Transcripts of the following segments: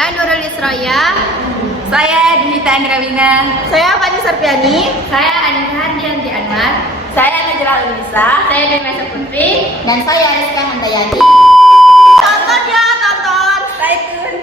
Saya Nurul Isroya. Saya Dinita Andrawina. Saya Fani Sarpiani. Saya Anissa Hardianti Anwar. Saya Najla Ulisa. Saya Dewi Putri. Dan saya Rizka Handayani. Tonton ya, tonton. Stay tune.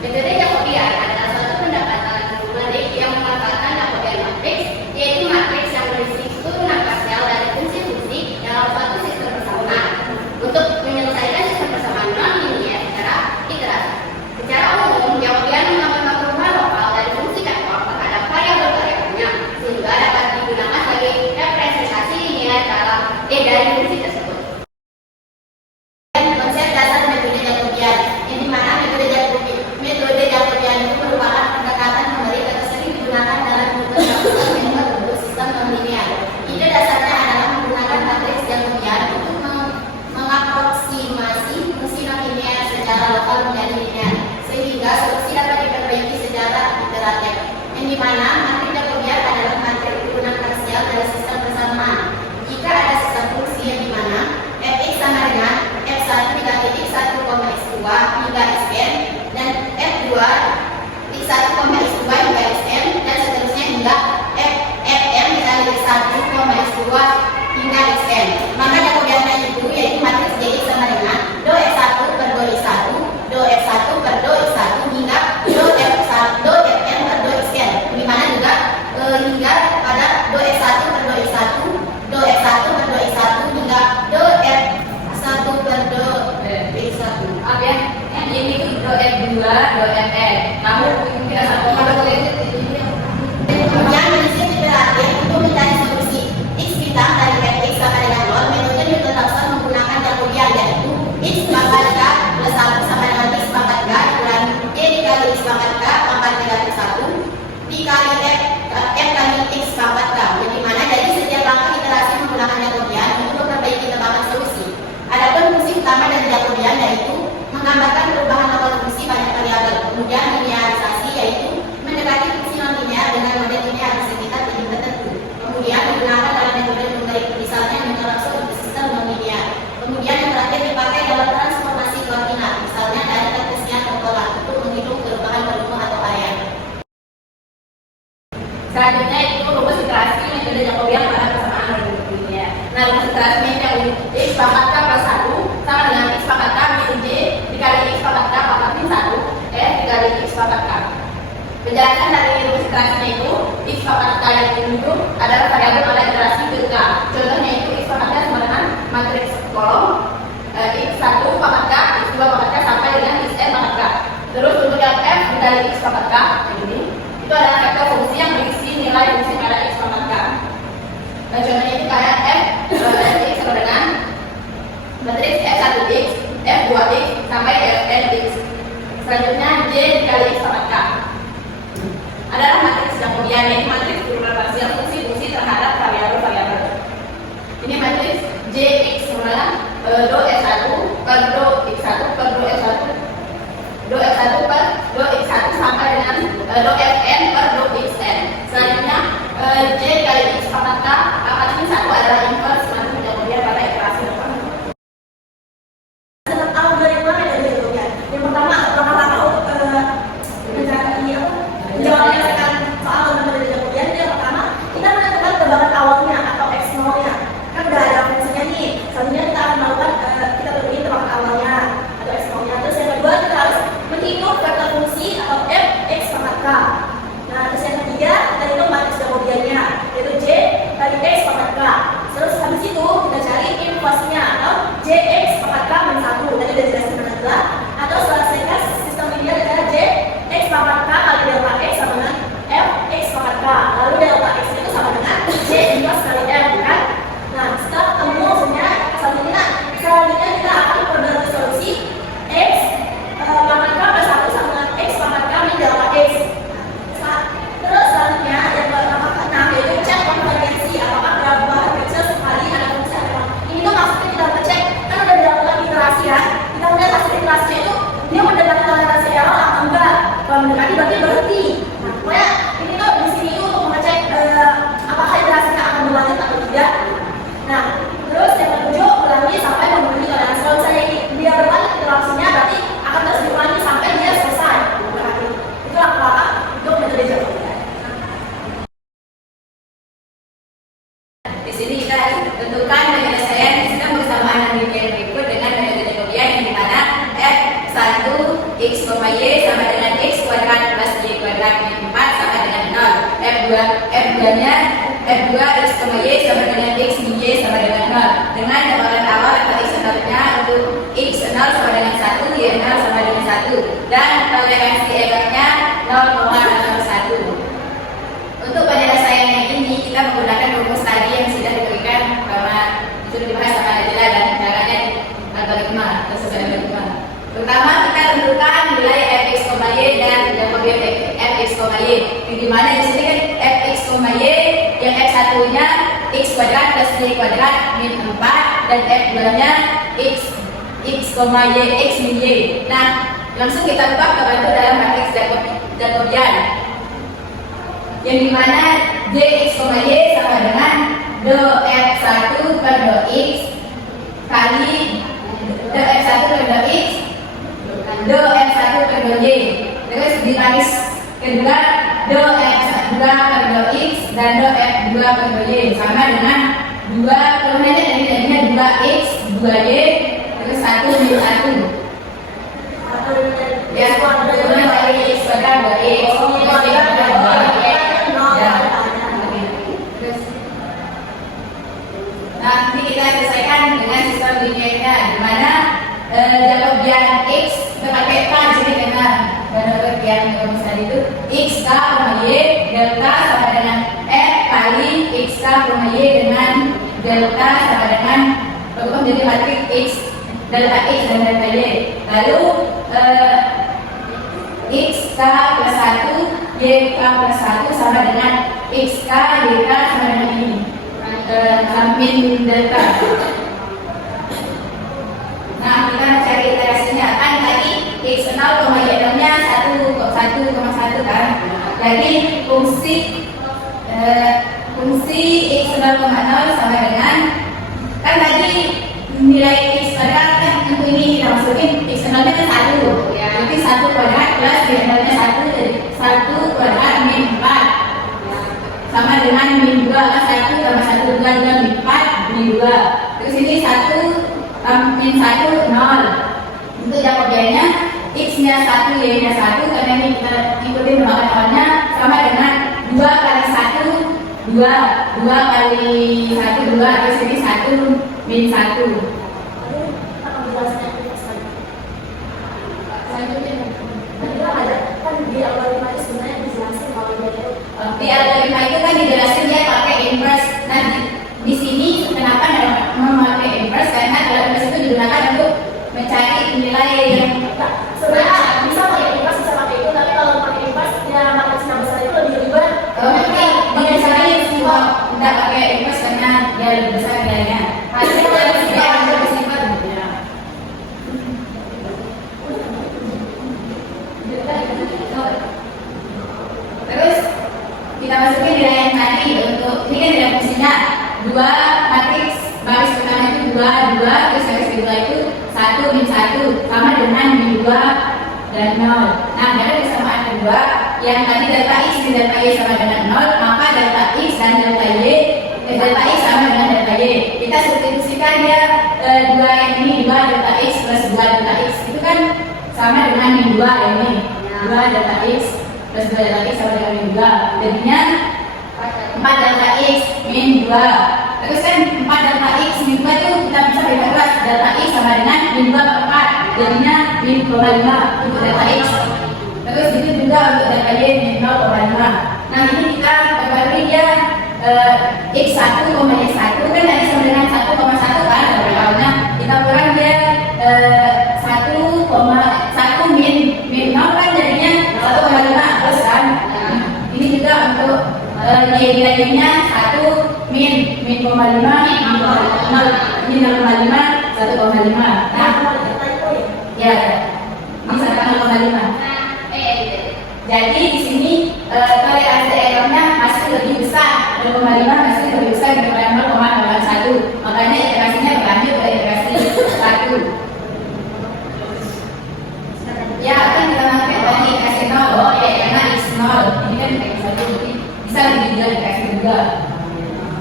Metode Jacobian adalah suatu pendekatan matematik yang memanfaatkan Jacobian matrix, yaitu matriks yang berisi struktur parsial dari fungsi-fungsi dalam suatu sistem persamaan. Untuk menyelesaikan sistem persamaan non-linear secara iterasi. Secara umum, Jacobian mengamalkan perubahan lokal dari fungsi vektor terhadap variabel-variabelnya, sehingga dapat digunakan sebagai representasi linear dalam dari fungsi tersebut. Konsep dasar metode Jacobian, yang dimana metode Jacobian itu merupakan pendekatan numerik atau sering digunakan dalam bentuk sistem non-linear. Ide dasarnya adalah menggunakan matriks Jacobian untuk mengaproksimasi fungsi non-linear secara lokal menjadi linear, sehingga solusi dapat diperbaiki secara iteratif. Yang dimana matriks Jacobian adalah matriks turunan parsial dari sistem persamaan. Jika ada sistem fungsi yang dimana fx sama dengan f1 dikali x1, x2 hingga xn dan f2 x1, x2 hingga xn dan seterusnya hingga fn dikali x1, x2 hingga xn. Maka Jacobiannya itu yaitu matriks Dx sama dengan do f1 per do x1, do f1 per do x1 hingga do fn per do xn, di mana juga hingga pada do f1 per do x1, do f1 per do x1 hingga do f1 per do x1. Apa ya? Ini itu do F2, do Fn. Namun tidak satu Kemudian prinsip iteratif untuk mencari solusi x bintang dari fx sama dengan 0. Metode Newton-Raphson menggunakan Jacobian, yaitu x pangkat k plus 1 sama dengan x pangkat k dikurangi y dikali x pangkat k pangkat negatif 1 dikali f kali x pangkat k. Jadi mana dari setiap langkah iterasi menggunakan Jacobian untuk memperbaiki tebakan solusi. Adapun fungsi utama dari Jacobian yaitu menggambarkan perubahan lokal fungsi banyak variabel. Kemudian linearisasi yaitu mendekati fungsi non-linear dengan model linear sekitar titik tertentu. Kemudian digunakan dalam metode numerik, misalnya Newton-Raphson untuk sistem non-linear. Kemudian yang terakhir dipakai dalam transformasi koordinat, misalnya dari Cartesian ke polar untuk menghitung perubahan volume atau area. Selanjutnya itu rumus iterasi metode Jacobian pada persamaan non-linear. Nah, rumus iterasinya yang x pangkat k plus 1 sama dengan x pangkat k min j dikali x pangkat k pangkat min 1 f dikali x pangkat k. Penjelasan dari rumus iterasinya itu x pangkat k yang ditunjuk adalah variabel pada iterasi ke k. Contohnya itu x pangkat k sama dengan matriks kolom x1 pangkat k, x2 pangkat k sampai dengan xn pangkat k. Terus untuk yang f dikali x pangkat k ini itu adalah vektor fungsi yang berisi nilai fungsi pada x pangkat k. Contohnya itu kayak f sama dengan matriks f1x, f2x sampai fnx. Selanjutnya j dikali x pangkat k adalah matriks Jacobian, yaitu matriks turunan parsial fungsi-fungsi terhadap variabel-variabel. Ini matriks jx sama do f1 per do x1 per do f1 do f1 per do x1 sampai dengan do fn per do xn. Selanjutnya j dikali x pangkat k pangkat min 1 adalah inverse matriks Jacobian pada iterasi depan. Tahu dari mana metode Jacobian? Yang pertama, apakah tahu menjelaskan soal metode Jacobian? Yang pertama, kita menentukan tebakan awalnya atau x0-nya. Kan udah ada fungsinya nih. Selanjutnya kita akan melakukan kita tentuin tebakan awalnya atau x0-nya. Terus yang kedua kita harus menghitung vektor fungsi atau f x pangkat k. Nah, terus yang ketiga kita hitung matriks Jacobiannya, yaitu j kali x pangkat k. Terus habis Tentukan penyelesaian sistem persamaan non linear berikut dengan metode Jacobian yang dimana f1 x, y sama dengan x kuadrat plus y kuadrat min 4 sama dengan 0. F2 x, y sama dengan x min y sama dengan 0. Dengan tawaran awal atau x0-nya untuk x0 sama dengan 1, y0 sama dengan 1 dan toleransi errornya 0,01. Untuk penyelesaian yang ini kita menggunakan rumus tadi yang sudah diberikan bahwa itu dibahas sama Nadila dan caranya di algoritma atau sesuai algoritma. Pertama kita tentukan nilai fx, y dan Jacobian fx, y. Di mana di sini kan fx, y yang f1-nya x kuadrat plus y kuadrat min 4 dan f2-nya x, y, x min y. Nah, langsung kita ubah ke bentuk dalam matriks Jacobian. Yang dimana dx, y sama dengan df1 per dx kali df1 per dx df1 per y. Terus di baris kedua df2 per dx dan df2 per y sama dengan 2 turunannya dari tadinya 2x 2y terus 1 min 1 ya turunnya dari x kuadrat 2x nah, ini kita selesaikan dengan sistem linearnya di mana Jacobian x pakai k di sini dengan Jacobian rumus tadi itu x k, y delta sama dengan f kali x k, y dengan delta sama dengan berubah menjadi matriks x delta x dan delta y. Lalu x k plus 1 y k plus 1 sama dengan x k y k sama dengan ini min delta. Nah, kita mencari iterasinya kan tadi x0, y0 nya 1,1 kan. Jadi fungsi x0,0 sama dengan kan tadi nilai x kuadrat kan untuk ini kita masukin x0 nya kan 1 ya. Jadi 1 kuadrat plus y0 nya 1 jadi 1 kuadrat min 4 sama dengan min 2 kan 1 tambah 1 2 min 4 min 2. Terus ini 1 min 1 0. Untuk Jacobiannya x nya 1 y nya 1 karena ini kita ikutin perlakuan awalnya sama dengan 2 kali 1 2 kali 1 2 terus ini 1 min 1. Di algoritma itu kan dijelasin dia pakai inverse. Nah di sini kenapa memakai inverse? Karena dalam inverse itu digunakan untuk mencari nilai yang sebenarnya bisa pakai inverse bisa pakai itu, tapi kalau pakai inverse ya matriks yang besar itu lebih ribet. Nanti biasanya semua tidak pakai inverse karena dia lebih besar nilainya. Hasilnya dia lebih simple. Terus kita masukin nilai yang tadi untuk ini kan nilai fungsinya 2 matriks baris pertama itu 2 terus baris kedua itu 1 min 1 sama dengan min 2 dan 0. Nah dari kesamaan kedua yang tadi delta x dan delta y sama dengan 0 maka delta x dan delta x sama dengan delta y. Kita substitusikan dia 2 yang ini 2 delta x plus 2 delta x itu kan sama dengan min 2 ini 2 delta x plus 2 delta x sama dengan min 2 jadinya 4 delta x min 2. Terus kan 4 delta x min 2 itu kita bisa bebas delta x sama dengan min 2 per 4 jadinya min 0,5 untuk delta x. Terus itu juga untuk delta y min 0,5. Nah ini kita perbarui dia x1, y1 kan tadi sama dengan 1,1 kan awalnya kita kurang dia 1 min 0 kan jadinya 1,5 terus kan. Ini juga untuk nilainya 1 min 0,5 min 0,5 1,5. Nah ya ini 1,5. Jadi di sini toleransi errornya masih lebih besar 0,5 masih lebih besar daripada 0,01. Makanya iterasinya berlanjut ke iterasi 1. Ya kan kita pakai tadi iterasi 0 karena x 0 ini kan x1 bisa lebih jauh iterasi 2.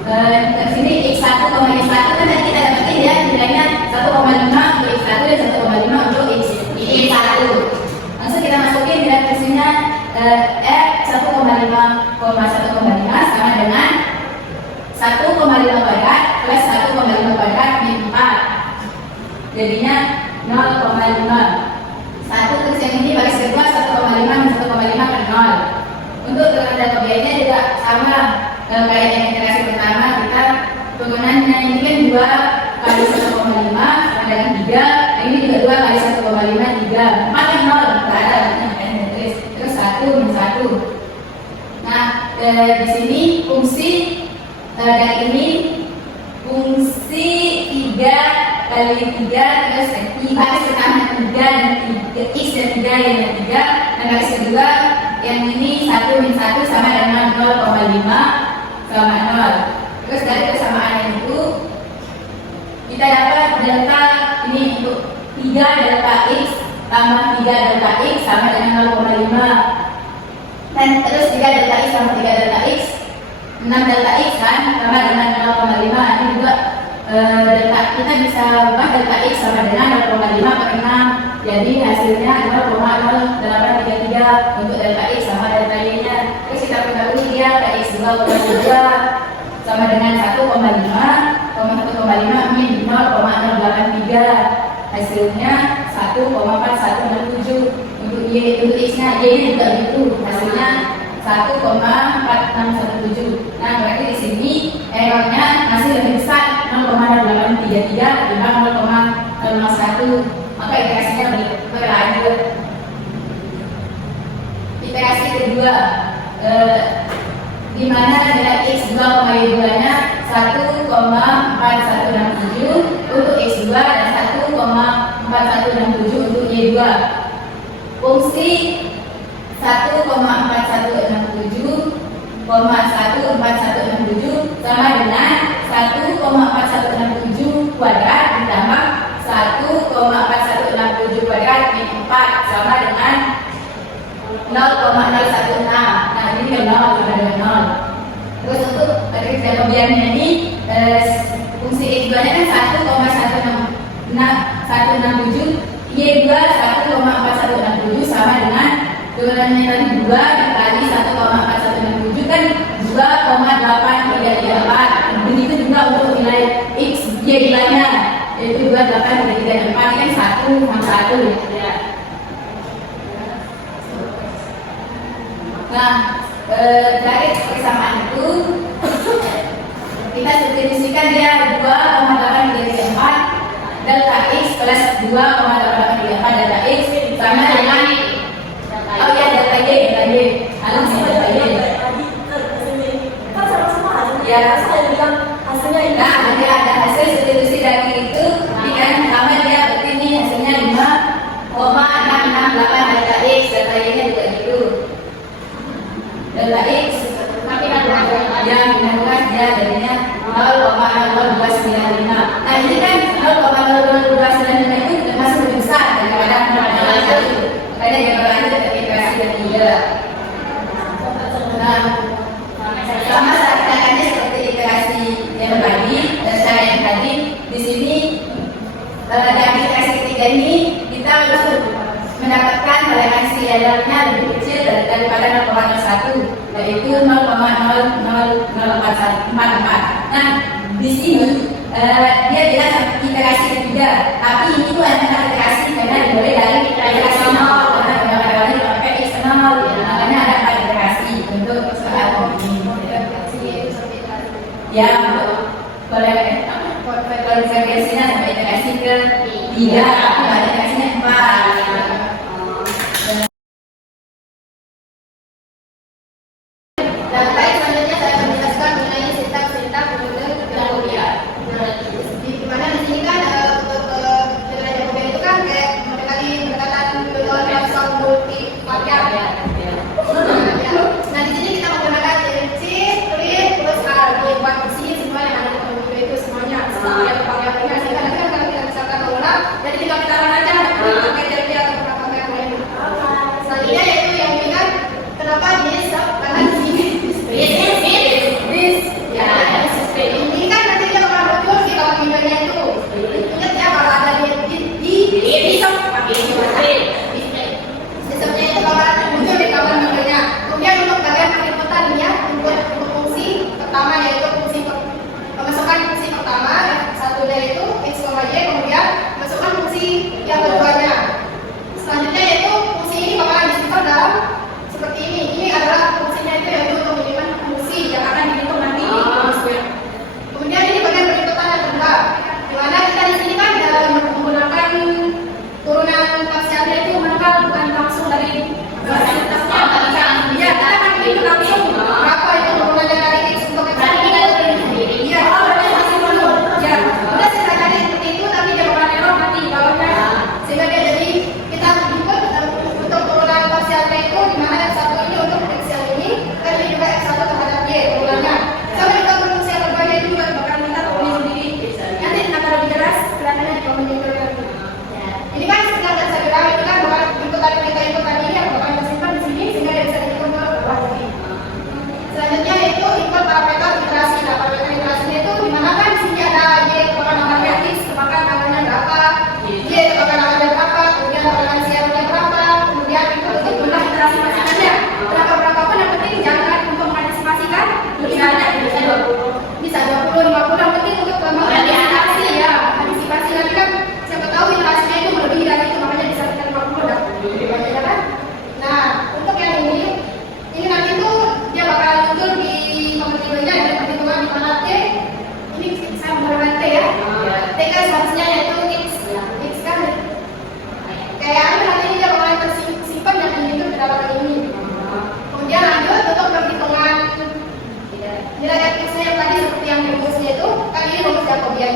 Di sini x1, y1 jadinya 0,5. Satu terus yang ini baris kedua 1,5 dan 1,5 kan 0. Untuk tekanan dan kebiayaannya juga sama kayak yang iterasi pertama, kita turunannya ini kan 2 kali 1,5 sama dengan 3, ini juga 2 kali 1,5 3, 4 kan 0, tidak ada terus 1 minus 1. Nah di sini fungsi dan ini fungsi 3 kali 3 terus baris pertama 3 dan 3 x dan 3 yang 3, dan baris kedua yang ini 1 min 1 sama dengan 0,5 sama 0. Terus dari kesamaan itu kita dapat delta ini untuk 3 delta x tambah 3 delta x sama dengan 0,5, dan terus 3 delta x sama 3 delta x 6 delta x kan sama dengan 0,5. Ini juga delta kita bisa ubah delta x sama dengan 0,5 per 6, jadi hasilnya 0,0833 untuk delta x sama delta y nya. Terus kita ketahui dia x 2,2 sama dengan 1,5 min 0,083, hasilnya 1,4167. Untuk y, untuk x nya, y nya juga gitu, hasilnya 1,4617. Nah berarti di sini errornya masih lebih besar 0,0833 ketimbang 0,001, maka iterasinya berlanjut. Iterasi kedua, di mana nilai x 2,y2 nya 1,4167 untuk x2 dan 1,4167 untuk y2. Fungsi 1,4167, 1,4167 sama dengan 1,4167 kuadrat ditambah 1,4167 kuadrat min 4 sama dengan 0,016. Nah ini kan 0 sama dengan 0. Terus untuk kerja kebiayaannya ini fungsi x2 nya kan 1,167, y2 1,4167 sama dengan turunannya tadi 2 dikali 1,4167 kan 2,8334. Begitu juga untuk nilai x y nya yaitu 2,8334 kan 1 sama 1 ya. Nah dari persamaan itu kita substitusikan dia 2,834 delta x plus 2,834 delta x sama dengan delta y. Harus delta y. Kan sama-sama hasilnya. Ya, Saya bilang hasilnya ini. nah nanti ada hasil substitusi dari itu dikali tambah dia berarti ini hasilnya 5,668 delta x, delta y nya juga gitu. Delta x Tapi kan yang dilakukan dia jadinya 0,0295. Nah ini kan 0,0295 itu masih lebih besar daripada 0,01. Makanya yang berlanjut ke iterasi ketiga. Nah sama saja seperti iterasi yang tadi dan cara yang tadi, di sini dari iterasi ketiga ini kita langsung mendapatkan toleransi errornya lebih kecil daripada 0,01, yaitu 0,00044. Nah di sini dia bilang iterasi ketiga, tapi ini tuh antara iterasi karena dimulai dari iterasi 0 karena awalnya pakai x 0, makanya ada 4 iterasi untuk soal ini. Ya, konvergensinya sampai iterasi ke 3, ada iterasinya 4. Dan baik, selanjutnya saya akan menjelaskan mengenai sintaks penunjuk Jacobian. Di mana di sini kan untuk penilaian Jacobian itu kan kayak pendekatan universal multivariat ya. Nah di sini kita menggunakan C, split, terus R. Buat di sini semua yang ada di penunjuk itu semuanya setelah variabelnya. Sehingga nanti kan kalau kita misalkan mengulang, jadi tinggal kita run aja pakai teori atau pakai yang lain. Selanjutnya yaitu yang bilang kenapa dia karena di sini ini kan nanti dia bakal muncul di kalau videonya itu. Ingat ya kalau ada di sistemnya itu bakal muncul di kawan videonya. Kemudian untuk bagian peliputan ya untuk fungsi pertama yaitu fungsi pemasukan fungsi pertama 1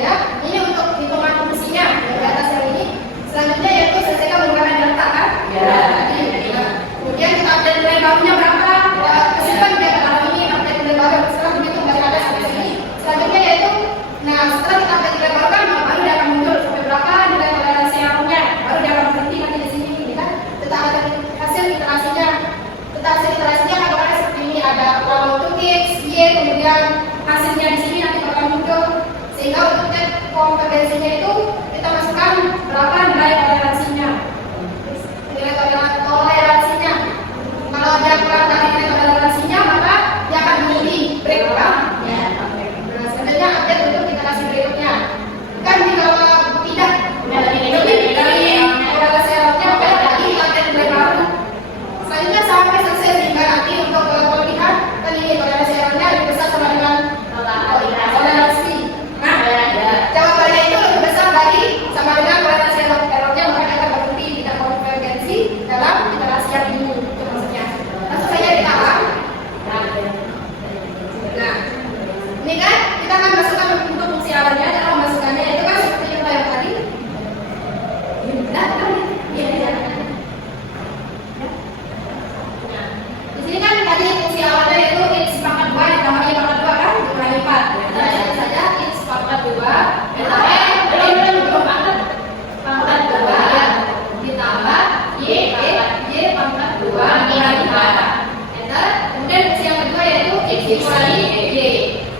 ya. Ini untuk hitungan fungsinya di atas yang ini. Selanjutnya yaitu selesaikan menggunakan delta kan? Ya. Kemudian kita update nilai barunya berapa? Kesimpan dia dalam ini update nilai baru. Setelah begitu kembali ada sampai sini. Selanjutnya yaitu, nah setelah kita update nilai baru kan, baru dia akan muncul sampai berapa nilai toleransi yang baru dia akan berhenti nanti di sini ini kan. Kita ada hasil iterasinya. Kita hasil iterasinya akan ada seperti ini, ada untuk x, y, kemudian hasilnya di sini nanti bakal muncul. Sehingga untuk tes kompetensinya itu kita masukkan berapa nilai toleransinya. Nilai toleransinya. Kalau dia kurang dari nilai toleransinya, maka dia akan menjadi break kan? Ya. Nah, selanjutnya update untuk iterasi berikutnya. Kan kalau tidak lebih dari toleransi errornya, maka lagi kita update nilai baru. Selanjutnya sampai selesai sehingga nanti untuk kelebihan kan ini toleransi errornya lebih besar sama dengan toleransi. Nah, jawabannya itu lebih besar dari sama dengan toleransi errornya, maka kita berhenti tidak konvergensi dalam iterasi yang ini. Itu maksudnya. Langsung saja ditambah. Nah, ini kan kita akan masukkan untuk fungsi awalnya, cara memasukkannya itu kan seperti contoh yang tadi. Nah, iya. Nah, di sini kan tadi fungsi awalnya itu x pangkat 2 ditambahnya pangkat 2 kan dikurangi 4. Kita lihat saja x pangkat 2 belum pangkat 2 ya ditambah y pangkat 2 dikurangi 4. Enter. Kemudian fungsi yang kedua yaitu x dikurangi y.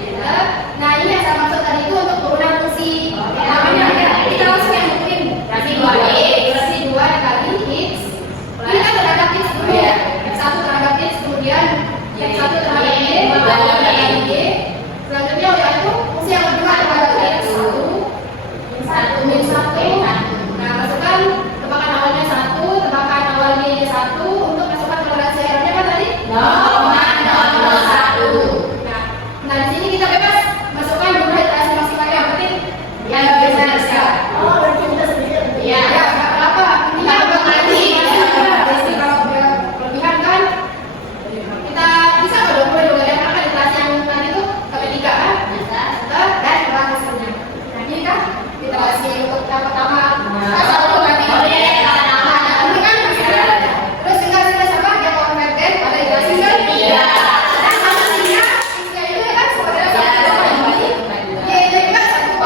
Enter. Nah, ini yang saya maksud tadi itu untuk turunan fungsi. Namanya kita langsung yang bikin rasi 2 dikali x. Ini kan terhadap x dulu ya. X1 terhadap x, kemudian x1 terhadap y, terhadap y. Selanjutnya yaitu fungsi yang kedua terhadap x1 min 1. Nah, masukkan tebakan awalnya 1, tebakan awalnya 1 untuk masukkan toleransi errornya apa tadi? 0,01. Nah, di sini kita bebas masukkan jumlah iterasi maksimalnya yang penting yang bisa. Oh, berarti kita sendiri. Iya, nggak apa-apa. Ini apa lagi? Pasti kalau udah kelebihan kan, kita bisa nggak 20 juga ya? Karena iterasi yang tadi itu ketiga kan? Bisa. Dan kurang hasilnya. Nah, ini kan iterasi untuk yang pertama. Satu lagi. Nah, ini kan hasilnya. Terus tinggal siapa dia konvergen pada iterasi kan? Iya. Dan hasilnya itu kan sebenarnya satu ini. Ya, itu kan 1,4.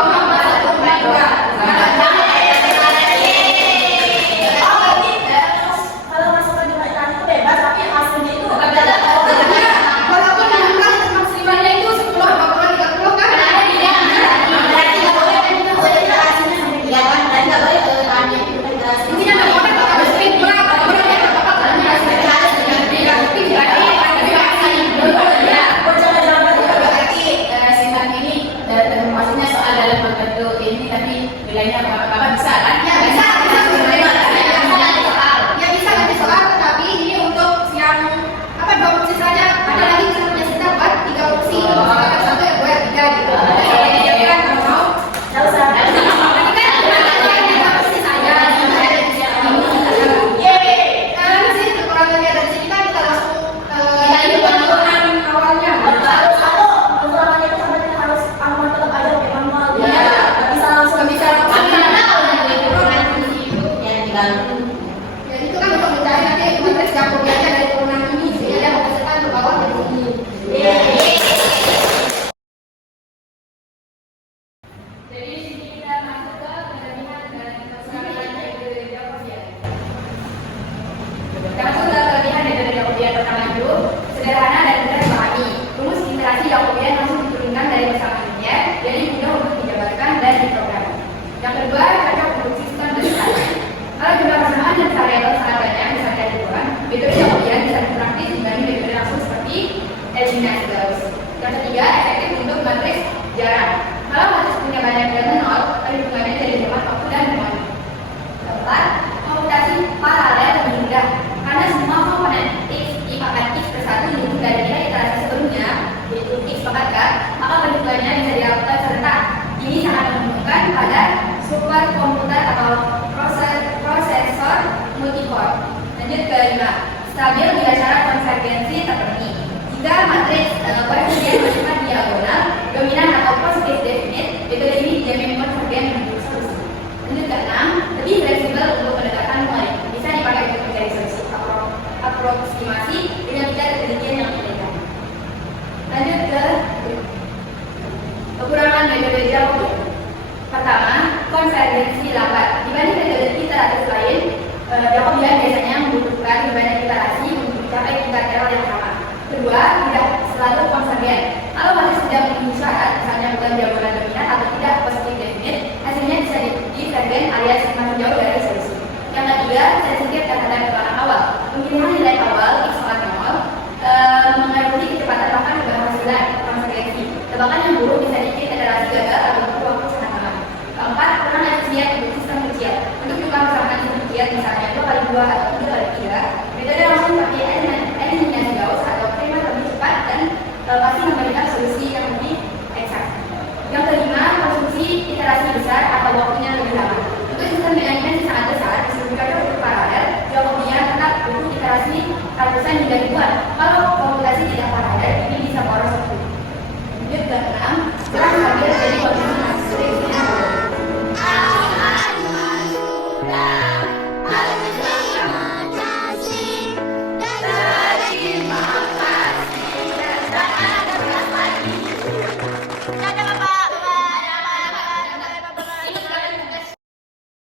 Oh, berarti kalau masukkan jumlah ikan itu bebas, tapi hasilnya itu Walaupun jumlah maksimalnya itu 10, 20, 30 kan? Ini kan ada harus speed berapa? Berarti simpan ini dan maksudnya soal dalam bentuk ini tapi nilainya apa bisa kan? Ya bisa ganti soal, tetapi ini untuk yang apa 2 fungsi saja. Ada lagi kita punya kita buat 3 fungsi. Misalkan 1 ya 2 ya 3 gitu. Jadi kan kalau mau nggak usah. ini kan ada fungsi saja. Karena sih kekurangannya dari sini kan kita langsung hitungan awalnya. Untuk orang itu sampai kita harus aman tetap aja pakai manual. Iya. Nggak bisa langsung. Nggak bisa langsung. Ya itu kan untuk mencari nanti matris yang kebiasaan dari turunan ini. Jadi dia menghasilkan ke bawah dari ini. Jadi di sini kita masuk ke kelebihan dan kekurangan dari Jacobian. Langsung ke kelebihan dari Jacobian pertama dulu. Sederhana dan mudah dipahami. Rumus iterasi Jacobian langsung diturunkan dari persamaan-nya, jadi mudah untuk dijabarkan dan diprogram. Yang kedua, ada untuk sistem besar. Kalau jumlah persamaan dan variabel sangat banyak, misalnya ribuan, metode Jacobian bisa dipraktis dibanding metode langsung seperti eliminasi Gauss. Yang ketiga, efektif untuk matriks jarang. Kalau matriks punya banyak dan nol, perhitungannya jadi hemat waktu dan memori. Keempat, komputasi paralel lebih mudah karena semua komponen x dipangkat x per 1 dihitung dari nilai iterasi sebelumnya, yaitu x pangkat k, maka perhitungannya bisa dilakukan serentak. Ini sangat menguntungkan pada superkomputer atau prosesor multicore. Lanjut ke 5, stabil bila syarat konvergensi terpenuhi. Jika Jika matriks koefisien bersifat diagonal, dominan atau positif definite, metode ini dijamin konvergen menuju solusi. Lanjut ke 6, lebih fleksibel untuk pendekatan mulai. Bisa dipakai untuk mencari solusi aproksimasi dengan tingkat ketelitian yang berbeda. Lanjut ke kekurangan metode Jacobi. Pertama, konvergensi lambat. Dibanding metode iteratif lain, Jacobian biasanya membutuhkan banyak iterasi untuk mencapai tingkat error yang sama. Kedua, tidak selalu konvergen. Kalau masih sudah memenuhi syarat, misalnya bukan diagonal dominan atau tidak positif definite, hasilnya bisa divergen alias masih jauh dari solusi. Yang ketiga, sensitif terhadap keterangan awal. Pemilihan nilai awal x sangat nol mengaruhi kecepatan bahkan keberhasilan konvergensi. Tebakan yang buruk bisa bikin iterasi gagal atau butuh waktu sangat lama. Keempat, kurang efisien untuk sistem ujian. Untuk juga misalkan sistem ujian misalnya 2 kali 2 atau